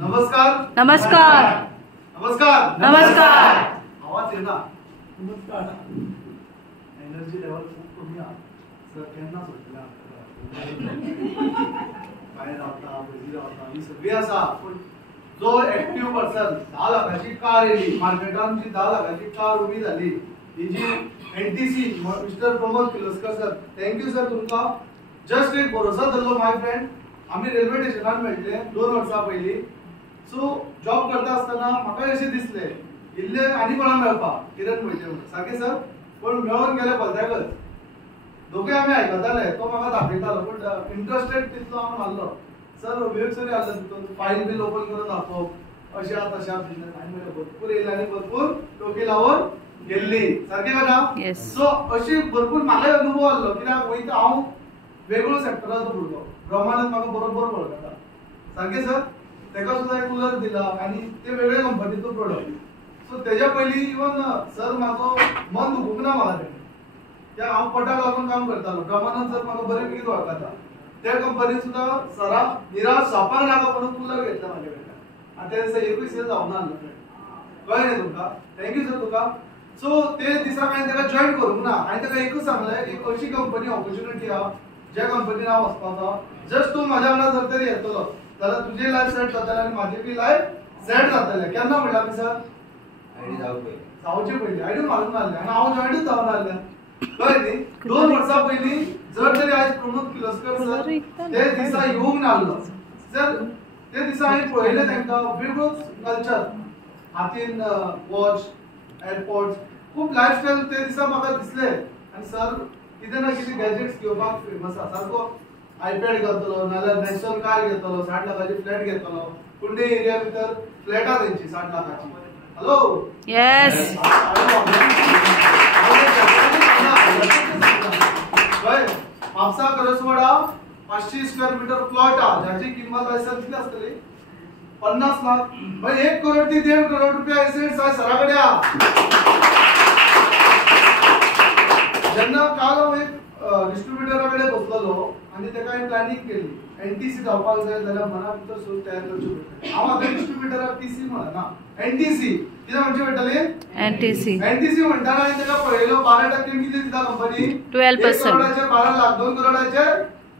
नमस्कार नमस्कार नमस्कार नमस्कार। आवाज येना नमस्कार। एनर्जी लेवल खूप कमी आहे सर, केन्ना सोडला काय रावता बिझी रावता ही सगळी आसा, पण जो ऍक्टिव्ह पर्सन 10 लाखाची कार येयली मार्केटान, जी 10 लाखाची कार उभी झाली ही जी NTC mister Pramod Kirloskar sir, thank you sir तुमका। जस्ट एक भरोसा धरलो माय फ्रेंड, आम्ही रेल्वे स्टेशनार मेळटले 2 वर्सां पयलीं। सो जॉब करता आसतना म्हाका अशें दिसले इल्ले आनी कोणा मेळपाक किरण मोहिते म्हणून सारके सर, पण मेळून गेले बलत्यागच दोघे आमी आयकताले, तो म्हाका दाखयतालो पण इंटरेस्टेड तितलो हांव नासलो। सर विवेक सर आसलो तितून फायल बील ओपन करून दाखोवप अशा तशा बिजनेस हांवें म्हणलें भरपूर येयले आनी भरपूर टोकी लावून गेल्ली सारके ना। सो अशी भरपूर म्हाका अनुभव आसलो, कित्याक वयता हांव वेगळो सेक्टराचो भुरगो, ब्रह्मानंद म्हाका बरोबर वळखता सारके सर। तेका सुद्धा एक कूलर दिला आणि ते वेगळ्या कंपनीचो प्रोडक्ट। सो तेच्या पयलीं इवन सर म्हाजो मन दुखूंक ना म्हाका त्या हांव पटाक लागून काम करतालो। ब्रह्मानंद सर म्हाका बरे बेगीन वळखता, त्या कंपनीन सुद्धा सरा निराश जावपाक नाका म्हणून कूलर घेतला म्हाजे कडल्यान आनी त्या दिसा एकूय सेल जावना आसलो कळ्ळें न्ही तुमकां। थँक्यू सर तुका। सो ते दिसाक हांवें तेका जॉइन करूंक ना, हांवें तेका एकूच सांगलें की अशी कंपनी ऑपॉर्च्युनिटी आहा ज्या कंपनीन हांव वचपाचो, जस्ट तूं म्हाज्या वांगडा जर तरी येतलो जाल्यार तुझे लायफ सेट जातले आनी म्हाजी बी लायफ सेट जातले। केन्ना म्हणला मी सर आयडी जावचे पयलीं आयडी मारून नासले आनी हांव जॉयनूच जावन नासलें कळ्ळें न्ही। 2 वर्सां पयलीं जर तरी आयज प्रमोद किर्लोस्कर सर ते दिसा येवंक नासलो सर, ते दिसा हांवें पळयलें तांकां वेगळोच कल्चर, हातीन वॉच एअरपोर्ट्स खूब लायफस्टायल ते दिसा म्हाका दिसले। आनी सर कितें ना कितें गॅजेट्स घेवपाक फेमस आसा सारको, आयपॅड घेतलो नाल्यार नॅशनल कार घेतलो, 60 लाखाची फ्लॅट घेतलो, कुंडे एरिया भितर फ्लॅटा तेंची 60 लाखाची। Hello yes Mhapsa Karaswada 500 square metre plot हा, ज्याची किंमत आहे सर किती असतली 50 लाख, म्हणजे 1 करोड ते 1.5 करोड रुपया एसेट्स आहे सराकडे हा। जेन्ना काल हांव एक डिस्ट्रीब्युटराकडे बसलेलो आनी तेका हांवें प्लॅनिंग केली एनटीसी जावपाक जाय जाल्यार मना भितर सोद तयार करची पडटली। हांव आतां डिस्ट्रीब्युटराक टीसी म्हणना, एनटीसी कितें म्हणचे पडटली एनटीसी म्हणटाना हांवें तेका पळयलो 12% कितें दिता कंपनी 12%, 1 करोडाचे 12 लाख, 2 करोडाचे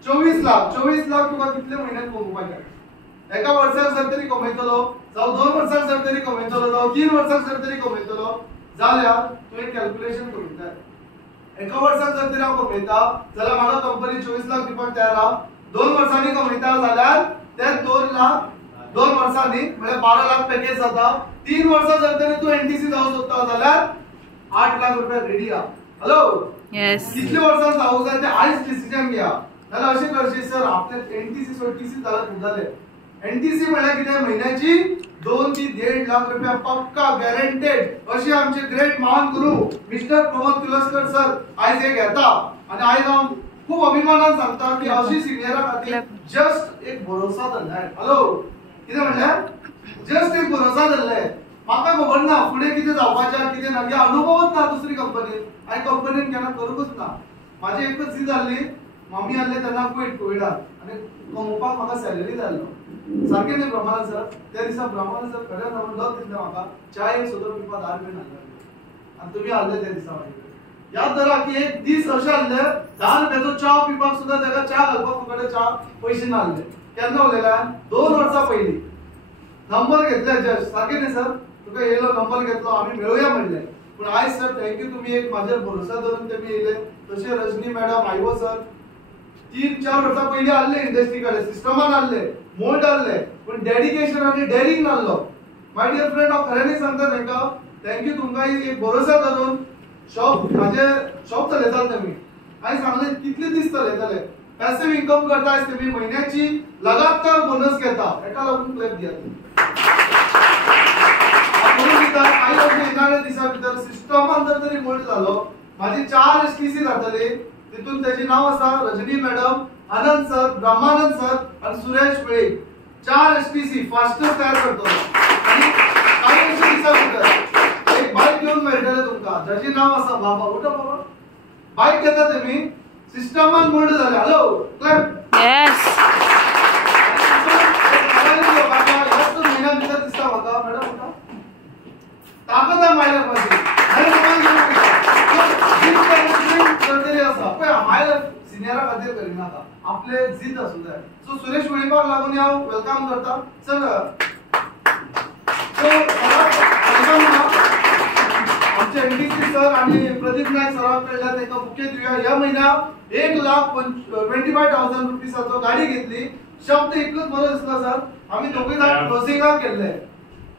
24 लाख। 24 लाख तुका कितले म्हयन्यात कमोवपाचे, एका वर्साक जर तरी कमयतलो जावं 2 वर्साक जर तरी कमयतलो जावं 3 वर्साक जर तरी कमयतलो जाल्यार तूं एक कॅल्क्युलेशन करूंक जाय। एका वर्साक जर तरी हांव कमयता जाल्यार म्हाका कंपनी 24 लाख दिवपाक तयार आहा। 2 वर्सांनी कमयता जाल्यार ते 2 लाख 2 वर्सांनी म्हणजे 12 लाख पॅकेज जाता। 3 वर्सां जर तरी तू एनटीसी जावं सोदता जाल्यार 8 लाख रुपया रेडी आहा। हॅलो यस कितले वर्सां जावं जाय ते आयज डिसिजन घेया, नाल्यार अशें करची सर आपले एनटीसी सोड टीसी जाल्यार खूब जाले। एनटीसी म्हळ्यार कितें म्हयन्याची 2 ते 1.5 लाख रुपया पक्का गॅरंटेड अशी आमचे ग्रेट महान गुरु मिस्टर प्रमोद किर्लोस्कर सर आयज हे घेता। आणि आयज हांव खूप अभिमानान सांगता की अशी सिनियरा खातीर जस्ट एक भरोसा धरलाय। हॅलो कितें म्हणलें जस्ट एक भरोसा धरलाय, म्हाका खबर ना फुडें कितें जावपाचें कितें ना, अनुभवच ना दुसरी कंपनी हांवें कंपनीन केन्ना करूंकच ना। म्हाजी एकच चीज जाल्ली, मम्मी आसले तेन्ना कोविडान आनी कमोवपाक म्हाका सॅलरी जाय आसलो सारकें न्ही ब्रह्मानंद सर। त्या दिसा ब्रह्मानंद सर खरें सांगून लज दिसलें म्हाका, च्या एक सुद्दां पिवपाक 10 रुपया नासले आनी तुमी आसले त्या दिसा म्हाजे कडेन। याद धरा की एक दीस अशें आसले 10 रुपयाचो च्या पिवपाक सुद्दां तेका च्या घालपाक फुकट च्या पयशे नासले। केन्ना उलयल्यान 2 वर्सां पयलीं नंबर घेतले जस्ट सारकें न्ही सर, तुका येयलो नंबर घेतलो आमी मेळुया म्हणले। पूण आयज सर थँक्यू तुमी एक म्हाजेर भरोसा धरून तेमी येयले। तशें रजनी मॅडम आयवो सर 3-4 वर्सां पयलीं आसले इंडस्ट्री कडेन, सिस्टमान आसले, मोल्ड आसले, पण डेडिकेशन आनी डेरिंग नासलो। माय डियर फ्रेंड हांव खऱ्यांनी सांगता तांकां थँक्यू तुमकां एक भरोसा धरून शॉप म्हाजे शॉप चलयताले तुमी। हांवें सांगलें कितले दीस चलयतले, पॅसिव इन्कम करता तुमी, म्हयन्याची लगातार बोनस घेता, एका लागून क्लॅप दियात। काही अशें येणाऱ्या दिसा भितर सिस्टमान जर तरी मोल्ड जालो, म्हाजी 4 एसटीसी जातली, तितून तेजी नांव आसा रजनी मॅडम, आनंद सर, ब्रह्मानंद सर आनी सुरेश वेळी। 4 एसटीसी फास्टच तयार करतो आनी काही अशें दिसा भितर एक बायक घेवन मेळटले तुमकां जाची नांव आसा बाबा। उठा बाबा, बायक घेता तुमी, सिस्टमान मोल्ड जाले। Hello clap. यस आपले जित असू जाय. सो सुरेश वेळीपाक लागून हांव वेलकम करता. सर आमचे एनडीसी सर आणि प्रदीप नायक सरा कडल्यान ताका बुके दिवया. ह्या म्हयन्याक 1,25,000 रुपयाचो गाडी घेतली. शब्द एकच बरो दिसला सर. आम्ही दोघे जाण क्रॉसिंगाक गेल्ले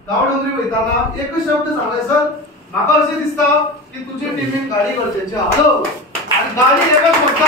गांवडोंगरी वयताना एकच शब्द सांगले सर म्हाका अशें दिसता की तुजे टिमीन गाडी गरजेची आहा. हॅलो आणि गाडी एकच म्हटलं